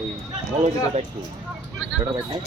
ওই মৌলভীদের bike to better bike নাই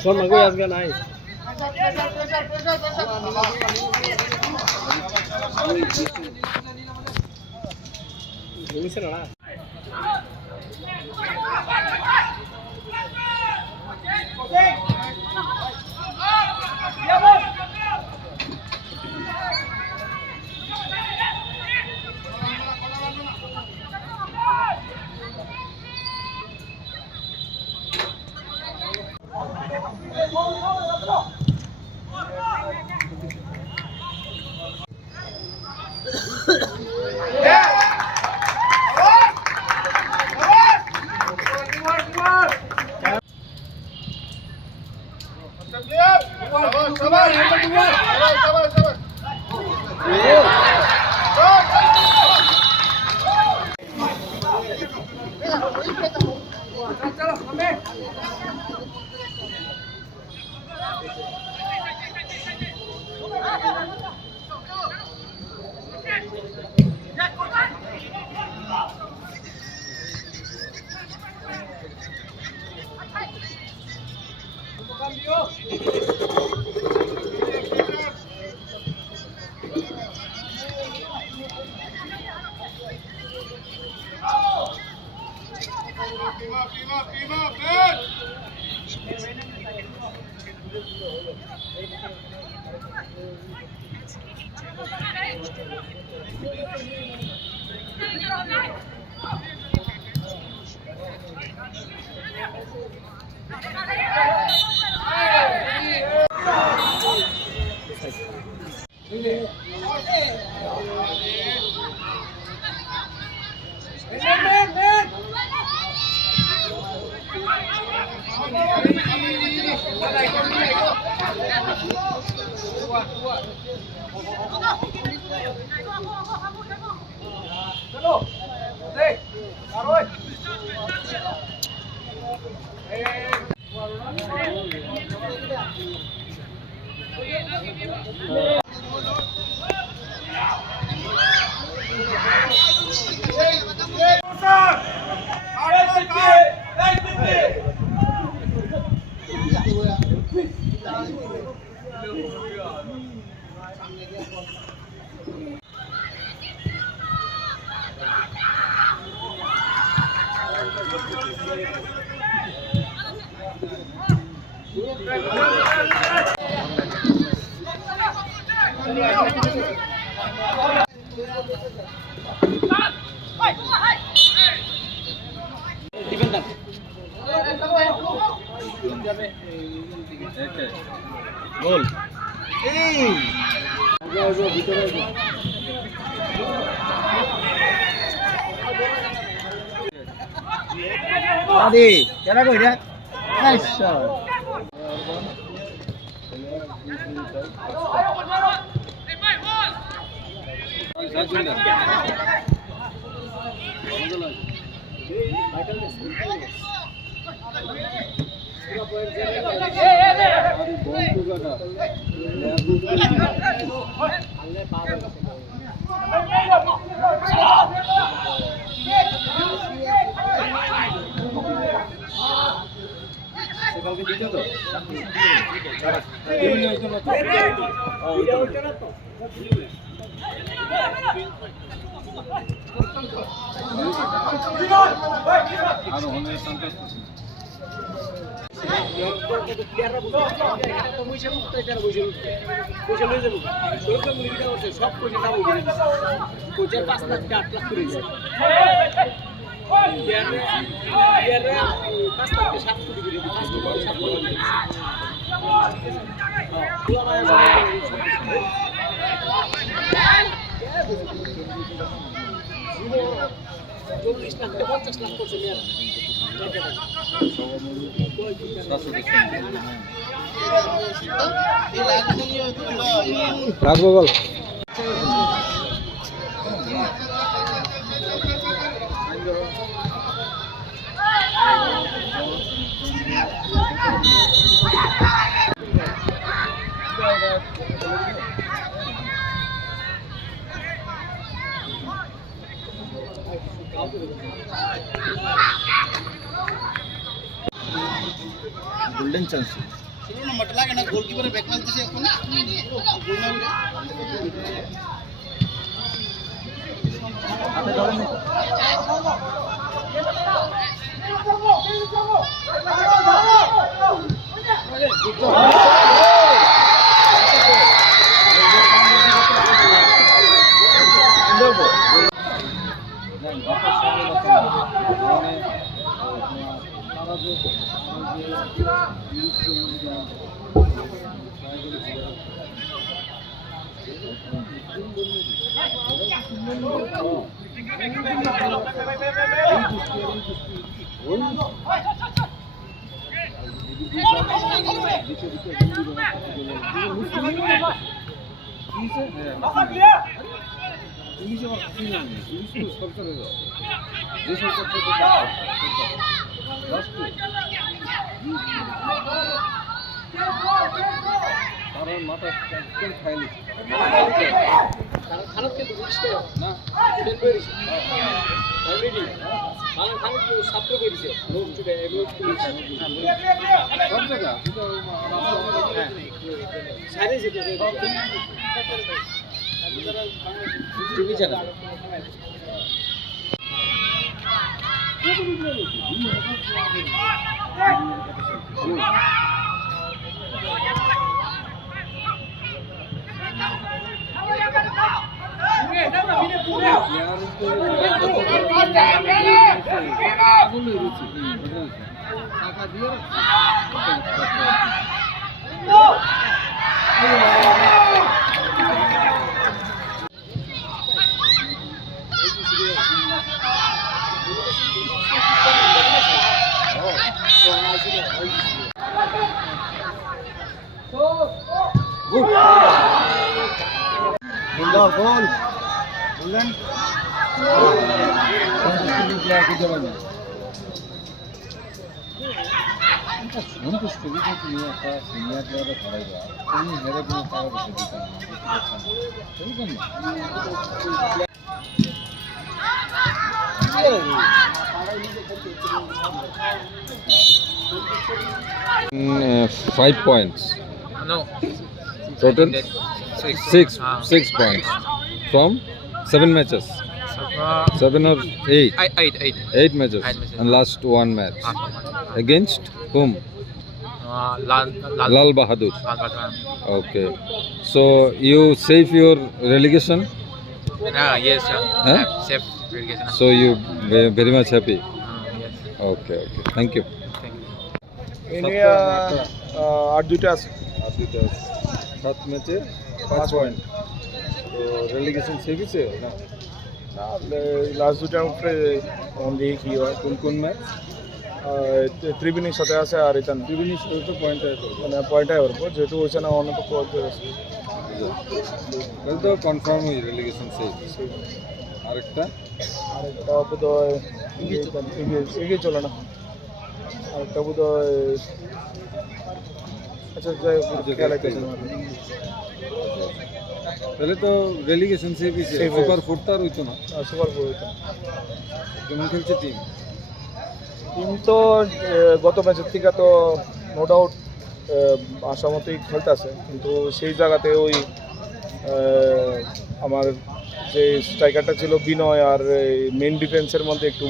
Son mag as ganay. Gumisana na. গোল আরে কেনা কইরা নাইস শট রাখবো বল গোল্ডেন চান্স মাথা খাইনি খারাপ কিন্তু বুঝতে না অলরেডি মানে খারাপ ছাত্র করেছে লোক চুটে এগুলো সব জায়গা সাইরে যেতে টিভি চ্যানেল গোল বললেন সন্তুষ্ট তুমি একটা সিনিয়র প্লেয়ারে ধরাইবা তুমি হেরে কোনো টাকা পয়সা দিতে না 5 points. No. Total Six. 6 points from 7 matches. 7 or 8. 8. 8 matches. 8 matches. And last one match. Half a month. Against whom? Lal Bahadur. Lal Bahadur. Okay. So you save your relegation. Yes, sir. Huh? Safe relegation. So you very much happy. Yes. Okay. Thank you. Thank you. India আর দুইটা আছে। 7 ম্যাচে 5 point. তো relegation save হয়েছে না? Last দুইটার উপরে দেখি কি হয়। কোন ম্যাচ? ত্রিবেণীর সাথে আছে আর এখানে ত্রিবেণীর সাথে তো পয়েন্ট আছে। মানে পয়েন্টটাই ওর উপর, যেহেতু হয়েছে না অন্য তো পয়েন্ট আছে। তাহলে তো কনফার্ম হই রেলিগেশন সেভ। আরেকটা আরেকটা বোধ হয় এগিয়ে চলে না। আরেকটা বোধ হয় আচ্ছা যাই হোক, খেয়াল রাখতেছি না। তাহলে তো রেলিগেশন সেভ হয়েছে। Save সুপার 4 তো আর হইতো না। সুপার ফোর হইতো। কেমন খেলছে টিম? টিম তো গত ম্যাচের থেকে তো নো ডাউট আশা মতোই খেলতেছে, কিন্তু সেই জায়গাতে ওই আমার যে স্ট্রাইকারটা ছিল বিনয় আর মেন ডিফেন্সের মধ্যে একটু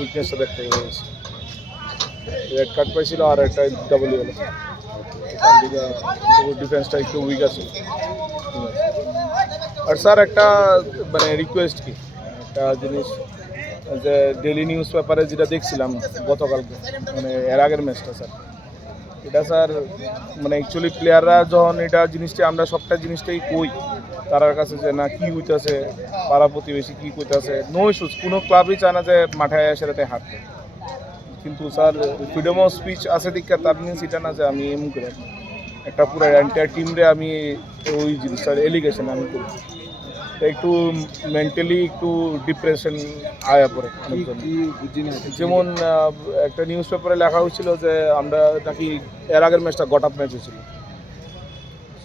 উইকনেসটা দেখতে পেয়েছি। রেড কার্ড পাইছিল আর একটা ডাবল ইয়েলো। ডিফেন্সটা একটু উইক আছে। আর স্যার একটা মানে রিকোয়েস্ট কি, একটা জিনিস যে ডেইলি নিউজ পেপারে যেটা দেখছিলাম গতকালকে, মানে এর আগের ম্যাচটা স্যার, এটা স্যার মানে অ্যাকচুয়ালি প্লেয়াররা যখন এটা জিনিসটা আমরা সবটা জিনিসটাই কই তার কাছে যে না কী হইতেছে, পাড়া প্রতিবেশী কী কইতেছে, নো ইস্যুস, কোনো ক্লাবই চায় না যে মাঠে এসে রাতে হাঁটতে। কিন্তু স্যার ফ্রিডম অফ স্পিচ আছে দীক্ষা, তার মিনস এটা না যে আমি এম করে একটা পুরো এন্টায়ার টিমরে আমি ওই জিনিসটার এলিগেশন আমি করি, একটু মেন্টালি একটু ডিপ্রেশন আয়া পড়ে। যেমন একটা নিউজ পেপারে লেখা হয়েছিল যে আমরা নাকি এর আগের ম্যাচটা গট আপ ম্যাচ হয়েছিল।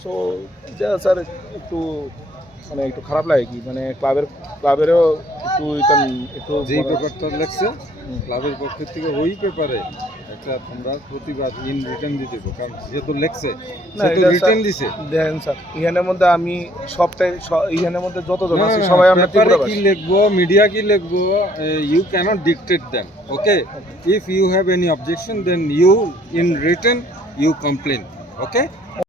সো যা স্যার একটু মানে একটু খারাপ লাগে কি, মানে ক্লাবেরও একটু যেই পেপারটা লেখছে ক্লাবের পক্ষ থেকে ওই পেপারে একটা তোমরা প্রতিবাদ ইন রিটার্ন দিতে হবে, কারণ যেহেতু লেখছে রিটার্ন দিছে। দেখেন স্যার ইহানের মধ্যে আমি সবটাই ইহানের মধ্যে যতজন আছে সবাই আমরা কি লিখবো, মিডিয়া কি লিখবো, you cannot dictate them. Okay, if you have any objection then you in return you complain. Okay.